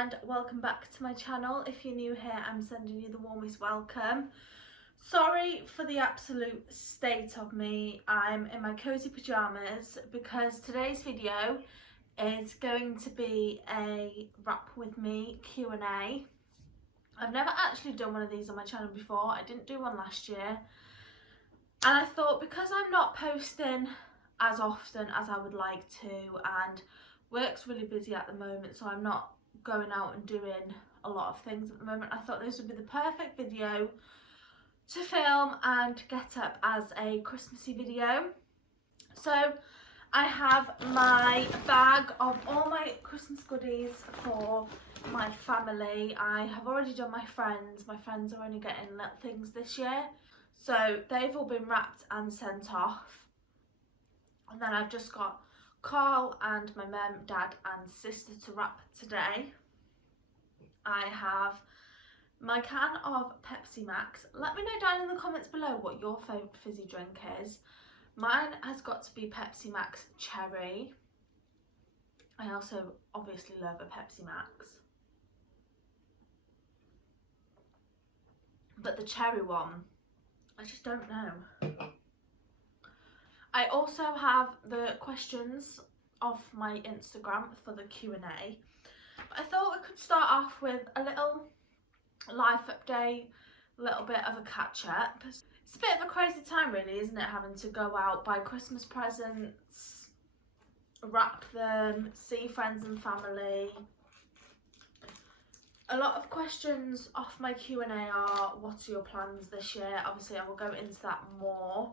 and welcome back to my channel. If you're new here, I'm sending you the warmest welcome. Sorry for the absolute state of me. I'm in my cozy pyjamas because today's video is going to be a wrap with me Q&A. I've never actually done one of these on my channel before. I didn't do one last year, and I thought because I'm not posting as often as I would like to, and work's really busy at the moment, so I'm not going out and doing a lot of things at the moment, I thought this would be the perfect video to film and get up as a Christmassy video. So I have my bag of all my Christmas goodies for my family. I have already done my friends. My friends are only getting little things this year, so they've all been wrapped and sent off. And then I've just got Carl and my mum, dad and sister to wrap today. I have my can of Pepsi Max. Let me know down in the comments below what your favourite fizzy drink is. Mine has got to be Pepsi Max Cherry. I also obviously love a Pepsi Max, but the cherry one, I just don't know. I also have the questions off my Instagram for the Q&A. But I thought we could start off with a little life update, a little bit of a catch up. It's a bit of a crazy time really, isn't it, having to go out, buy Christmas presents, wrap them, see friends and family. A lot of questions off my Q&A are, what are your plans this year? Obviously I will go into that more.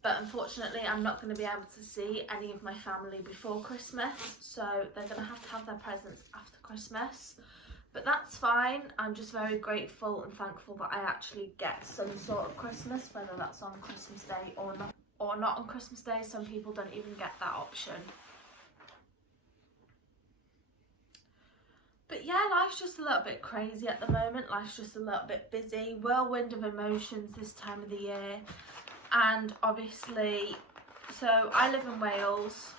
But unfortunately, I'm not going to be able to see any of my family before Christmas, so they're going to have their presents after Christmas. But that's fine. I'm just very grateful and thankful that I actually get some sort of Christmas, whether that's on Christmas Day or not on Christmas Day. Some people don't even get that option. But yeah, life's just a little bit crazy at the moment. Life's just a little bit busy. Whirlwind of emotions this time of the year. And obviously, so I live in Wales,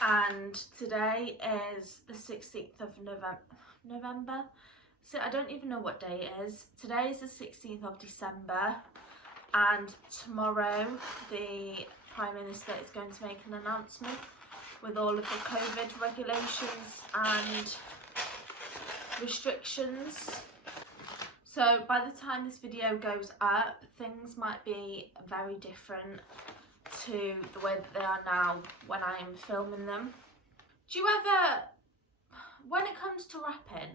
and today is the 16th of November. So I don't even know what day it is. Today is the 16th of December, and tomorrow the Prime Minister is going to make an announcement with all of the COVID regulations and restrictions. So by the time this video goes up, things might be very different to the way that they are now when I'm filming them. Do you ever, when it comes to wrapping,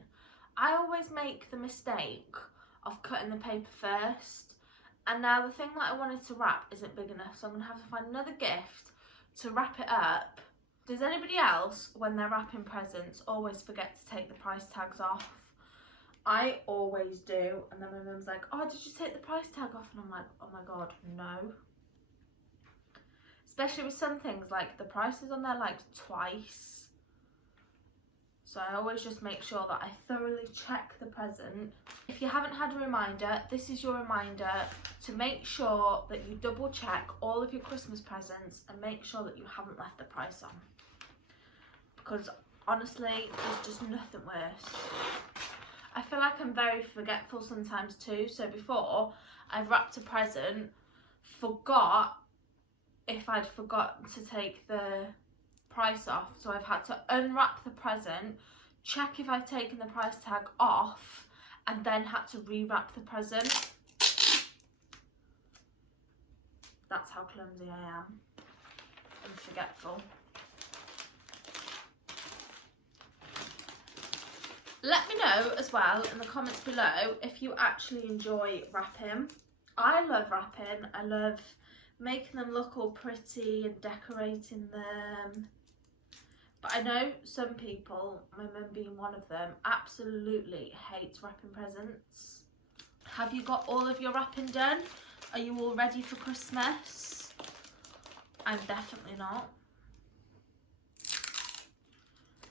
I always make the mistake of cutting the paper first, and now the thing that I wanted to wrap isn't big enough, so I'm going to have to find another gift to wrap it up. Does anybody else, when they're wrapping presents, always forget to take the price tags off? I always do, and then my mum's like, oh, did you take the price tag off? And I'm like, oh my god, no. Especially with some things, like the price is on there like twice. So I always just make sure that I thoroughly check the present. If you haven't had a reminder, this is your reminder to make sure that you double check all of your Christmas presents and make sure that you haven't left the price on. Because honestly, there's just nothing worse. I feel like I'm very forgetful sometimes too, so before I've wrapped a present, forgot if I'd forgotten to take the price off, so I've had to unwrap the present, check if I've taken the price tag off, and then had to rewrap the present. That's how clumsy I am and forgetful. Let me know as well in the comments below if you actually enjoy wrapping. I love wrapping. I love making them look all pretty and decorating them. But I know some people, my mum being one of them, absolutely hates wrapping presents. Have you got all of your wrapping done? Are you all ready for Christmas? I'm definitely not.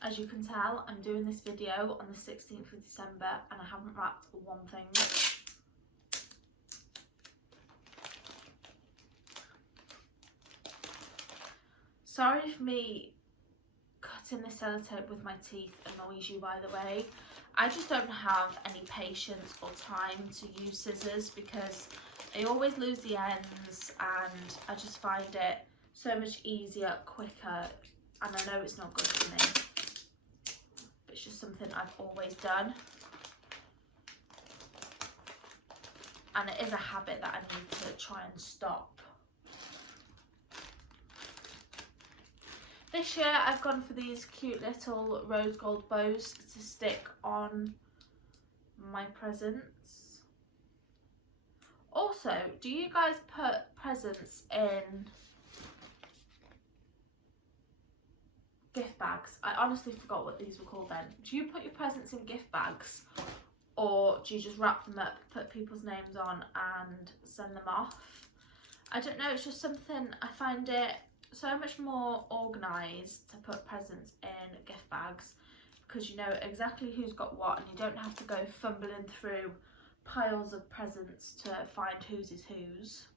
As you can tell, I'm doing this video on the 16th of December and I haven't wrapped one thing. Sorry for me connecting the sellotape with my teeth annoys you, by the way. I just don't have any patience or time to use scissors because I always lose the ends, and I just find it so much easier, quicker, and I know it's not good for me. It's just something I've always done. And it is a habit that I need to try and stop. This year I've gone for these cute little rose gold bows to stick on my presents. Also, do you guys put presents in gift bags? I honestly forgot what these were called then. Do you put your presents in gift bags, or do you just wrap them up, put people's names on and send them off? I don't know, it's just something, I find it so much more organised to put presents in gift bags because you know exactly who's got what, and you don't have to go fumbling through piles of presents to find whose is whose.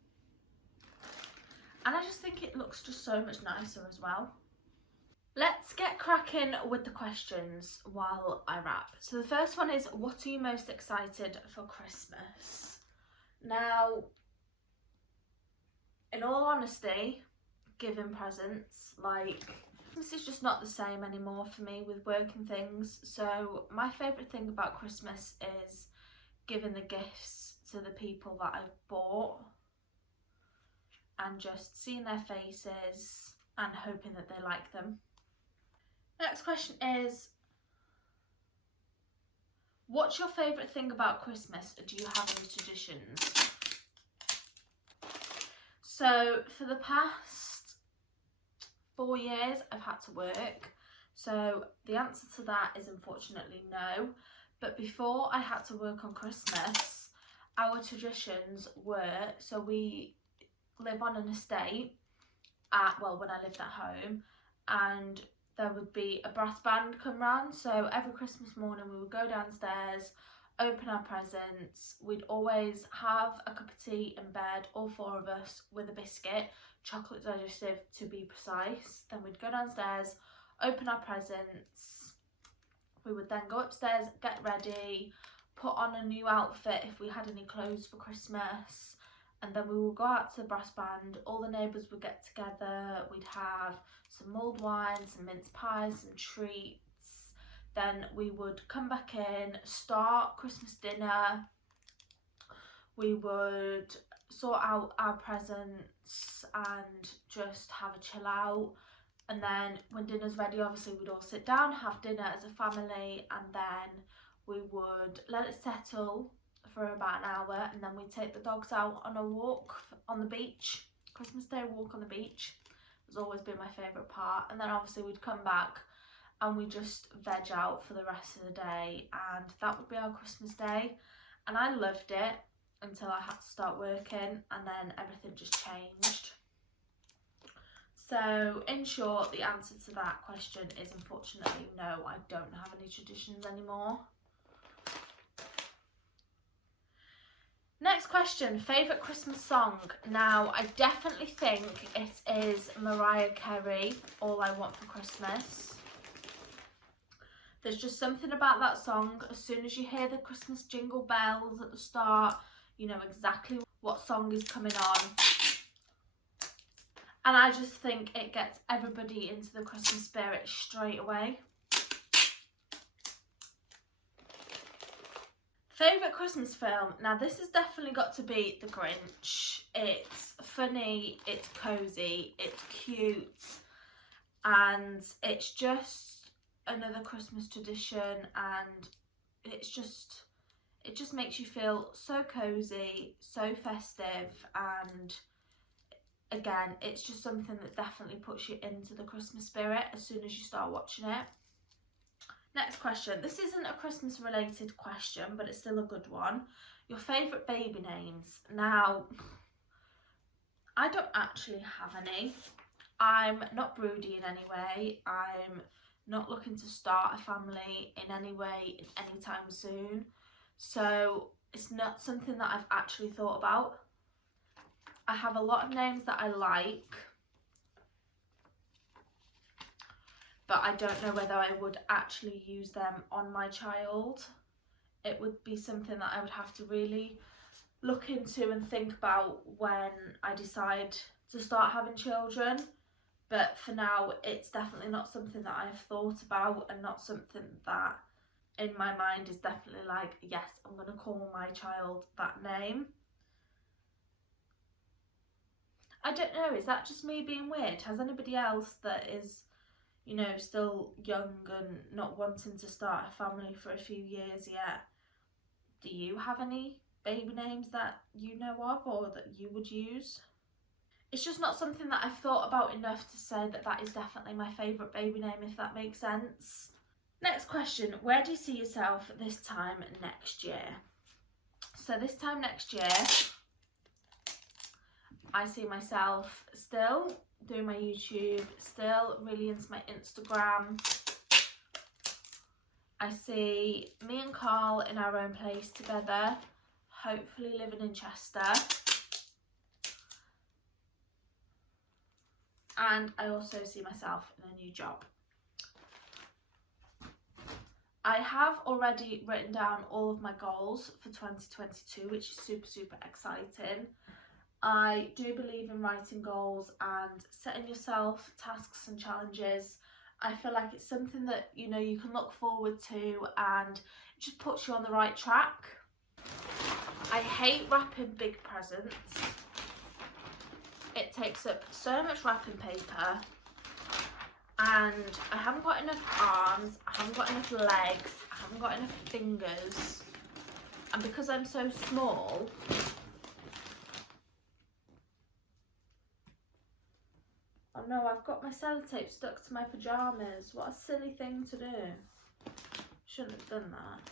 And I just think it looks just so much nicer as well. Let's get cracking with the questions while I wrap. So the first one is, what are you most excited for Christmas? Now, in all honesty, giving presents, like, this is just not the same anymore for me with work and things. So my favourite thing about Christmas is giving the gifts to the people that I've bought and just seeing their faces and hoping that they like them. Next question is, what's your favourite thing about Christmas? Do you have any traditions? So for the past 4 years I've had to work, so the answer to that is unfortunately no. But before I had to work on Christmas, our traditions were, so we live on an estate when I lived at home, and there would be a brass band come round. So every Christmas morning we would go downstairs, open our presents. We'd always have a cup of tea in bed, all 4 of us, with a biscuit, chocolate digestive to be precise. Then we'd go downstairs, open our presents. We would then go upstairs, get ready, put on a new outfit if we had any clothes for Christmas, and then we would go out to the brass band. All the neighbours would get together. We'd have some mulled wine, some mince pies, some treats. Then we would come back in, start Christmas dinner. We would sort out our presents and just have a chill out. And then when dinner's ready, obviously we'd all sit down, have dinner as a family, and then we would let it settle for about an hour, and then we'd take the dogs out on a walk on the beach. Christmas Day walk on the beach has always been my favourite part. And then obviously we'd come back and we just veg out for the rest of the day, and that would be our Christmas Day. And I loved it until I had to start working, and then everything just changed. So in short, the answer to that question is unfortunately no, I don't have any traditions anymore. Next question, favourite Christmas song? Now, I definitely think it is Mariah Carey, All I Want for Christmas. There's just something about that song. As soon as you hear the Christmas jingle bells at the start, you know exactly what song is coming on. And I just think it gets everybody into the Christmas spirit straight away. Favourite Christmas film? Now this has definitely got to be The Grinch. It's funny, it's cosy, it's cute, and it's just another Christmas tradition, and it just makes you feel so cosy, so festive, and again, it's just something that definitely puts you into the Christmas spirit as soon as you start watching it. Next question. This isn't a Christmas related question, but it's still a good one. Your favourite baby names? Now, I don't actually have any. I'm not broody in any way. I'm not looking to start a family in any way anytime soon. So it's not something that I've actually thought about. I have a lot of names that I like, but I don't know whether I would actually use them on my child. It would be something that I would have to really look into and think about when I decide to start having children. But for now, it's definitely not something that I've thought about, and not something that in my mind is definitely like, yes, I'm going to call my child that name. I don't know, is that just me being weird? Has anybody else that is, you know, still young and not wanting to start a family for a few years yet, do you have any baby names that you know of or that you would use? It's just not something that I've thought about enough to say that that is definitely my favourite baby name, if that makes sense. Next question, where do you see yourself this time next year? So this time next year, I see myself still doing my YouTube, still really into my Instagram. I see me and Carl in our own place together, hopefully living in Chester. And I also see myself in a new job. I have already written down all of my goals for 2022, which is super exciting. I do believe in writing goals and setting yourself tasks and challenges. I feel like it's something that, you know, you can look forward to and it just puts you on the right track. I hate wrapping big presents. It takes up so much wrapping paper, and I haven't got enough arms, I haven't got enough legs, I haven't got enough fingers, and because I'm so small, oh no, I've got my sellotape stuck to my pyjamas. What a silly thing to do. Shouldn't have done that.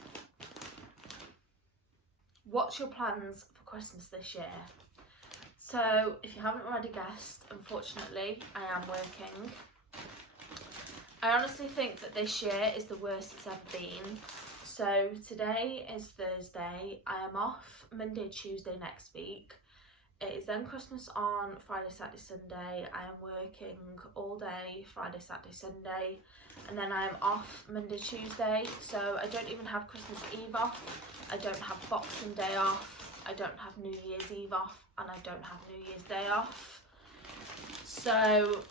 What's your plans for Christmas this year? So, if you haven't already guessed, unfortunately, I am working. I honestly think that this year is the worst it's ever been. So, today is Thursday. I am off Monday, Tuesday next week. It is then Christmas on Friday, Saturday, Sunday. I am working all day Friday, Saturday, Sunday. And then I am off Monday, Tuesday. So, I don't even have Christmas Eve off. I don't have Boxing Day off. I don't have New Year's Eve off, and I don't have New Year's Day off. So,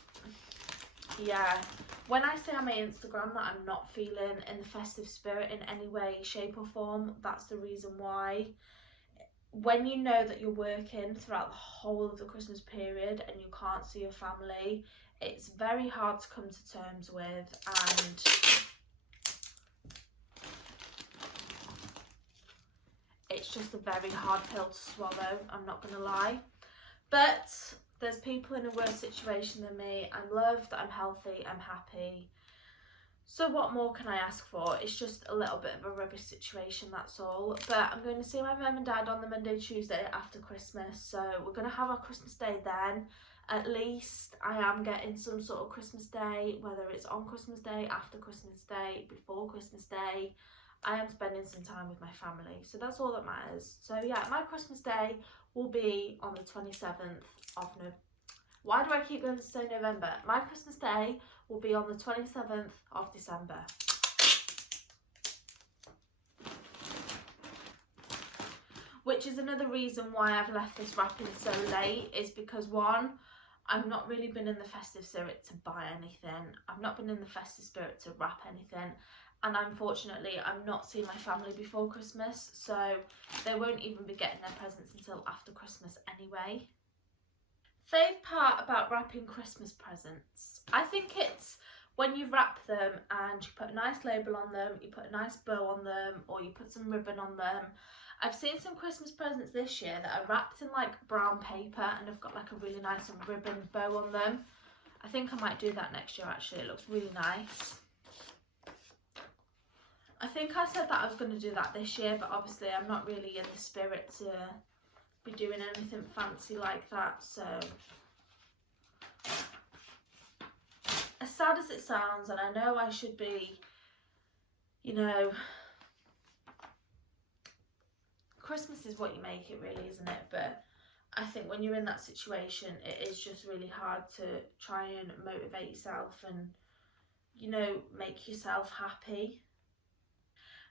yeah, when I say on my Instagram that I'm not feeling in the festive spirit in any way, shape or form, that's the reason why. When you know that you're working throughout the whole of the Christmas period and you can't see your family, it's very hard to come to terms with, and it's just a very hard pill to swallow, I'm not gonna lie. But there's people in a worse situation than me. I'm loved, I'm healthy, I'm happy. So what more can I ask for? It's just a little bit of a rubbish situation, that's all. But I'm going to see my mum and dad on the Monday, Tuesday after Christmas. So we're going to have our Christmas Day then. At least I am getting some sort of Christmas Day, whether it's on Christmas Day, after Christmas Day, before Christmas Day. I am spending some time with my family. So that's all that matters. So yeah, my Christmas Day will be on the 27th of November. Why do I keep going to say November? My Christmas Day will be on the 27th of December. Which is another reason why I've left this wrapping so late, is because one, I've not really been in the festive spirit to buy anything. I've not been in the festive spirit to wrap anything. And unfortunately, I'm not seeing my family before Christmas, so they won't even be getting their presents until after Christmas anyway. Favourite part about wrapping Christmas presents? I think it's when you wrap them and you put a nice label on them, you put a nice bow on them, or you put some ribbon on them. I've seen some Christmas presents this year that are wrapped in like brown paper and have got like a really nice ribbon bow on them. I think I might do that next year actually, it looks really nice. I think I said that I was going to do that this year, but obviously I'm not really in the spirit to be doing anything fancy like that, so as sad as it sounds, and I know I should be, you know, Christmas is what you make it really, isn't it? But I think when you're in that situation, it is just really hard to try and motivate yourself and you know, make yourself happy.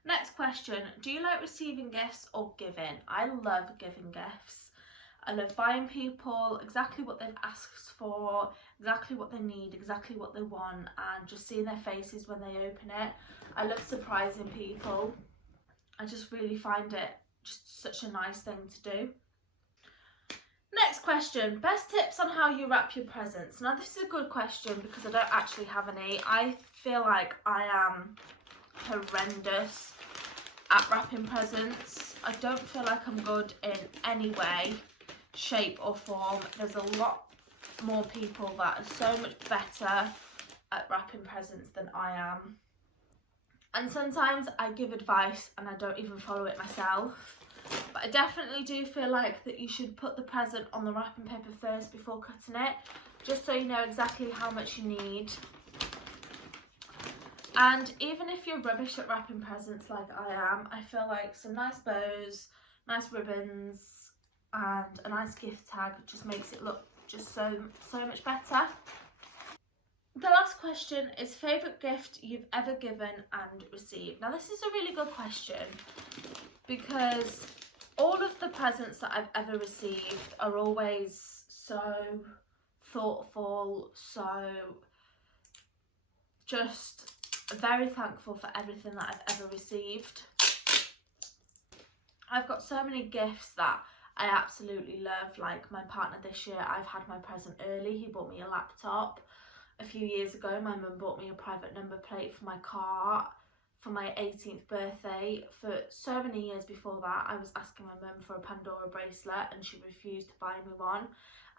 Next question, do you like receiving gifts or giving? I love giving gifts. I love buying people exactly what they've asked for, exactly what they need, exactly what they want, and just seeing their faces when they open it. I love surprising people. I just really find it just such a nice thing to do. Next question, best tips on how you wrap your presents. Now this is a good question because I don't actually have any. I feel like I am horrendous at wrapping presents. I don't feel like I'm good in any way, shape or form. There's a lot more people that are so much better at wrapping presents than I am. And sometimes I give advice and I don't even follow it myself. But I definitely do feel like that you should put the present on the wrapping paper first before cutting it, just so you know exactly how much you need. And even if you're rubbish at wrapping presents like I am, I feel like some nice bows, nice ribbons and a nice gift tag just makes it look just so much better. The last question is favourite gift you've ever given and received. Now this is a really good question because all of the presents that I've ever received are always so thoughtful, so just very thankful for everything that I've ever received. I've got so many gifts that I absolutely love. Like my partner this year, I've had my present early. He bought me a laptop. A few years ago, my mum bought me a private number plate for my car for my 18th birthday. For so many years before that, I was asking my mum for a Pandora bracelet and she refused to buy me one,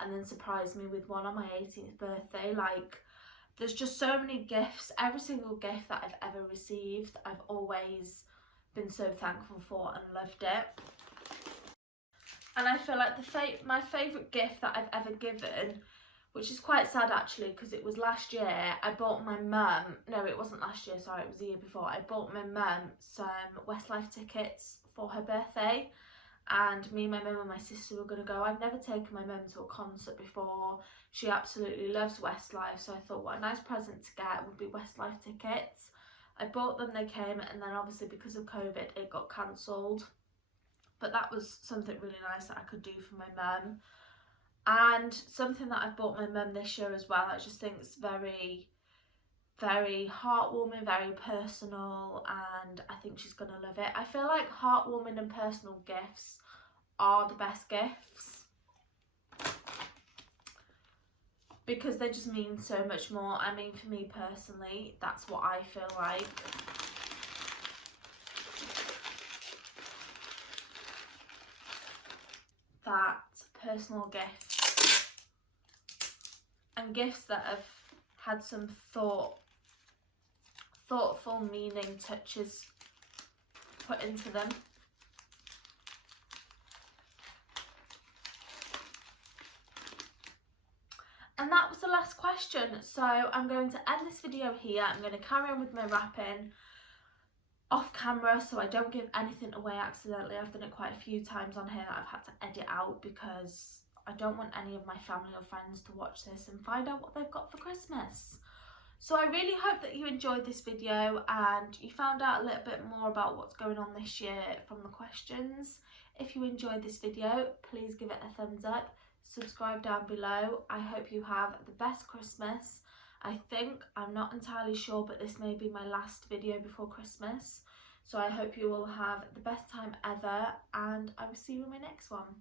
and then surprised me with one on my 18th birthday. Like, there's just so many gifts. Every single gift that I've ever received, I've always been so thankful for and loved it. And I feel like my favourite gift that I've ever given, which is quite sad actually because it was last year, I bought my mum, no it wasn't last year, sorry, it was the year before, I bought my mum some Westlife tickets for her birthday, and me, my mum and my sister were going to go. I've never taken my mum to a concert before. She absolutely loves Westlife, so I thought what a nice present to get would be Westlife tickets. I bought them, they came, and then obviously because of COVID it got cancelled, but that was something really nice that I could do for my mum. And something that I've bought my mum this year as well, I just think it's very, very heartwarming, very personal, and I think she's going to love it. I feel like heartwarming and personal gifts are the best gifts because they just mean so much more. I mean, for me personally, that's what I feel like. That personal gifts and gifts that have had some thoughtful meaning touches put into them. And that was the last question, so I'm going to end this video here. I'm going to carry on with my wrapping off camera so I don't give anything away accidentally. I've done it quite a few times on here that I've had to edit out because I don't want any of my family or friends to watch this and find out what they've got for Christmas. So I really hope that you enjoyed this video and you found out a little bit more about what's going on this year from the questions. If you enjoyed this video, please give it a thumbs up, subscribe down below. I hope you have the best Christmas. I think, I'm not entirely sure, but this may be my last video before Christmas. So I hope you all have the best time ever and I will see you in my next one.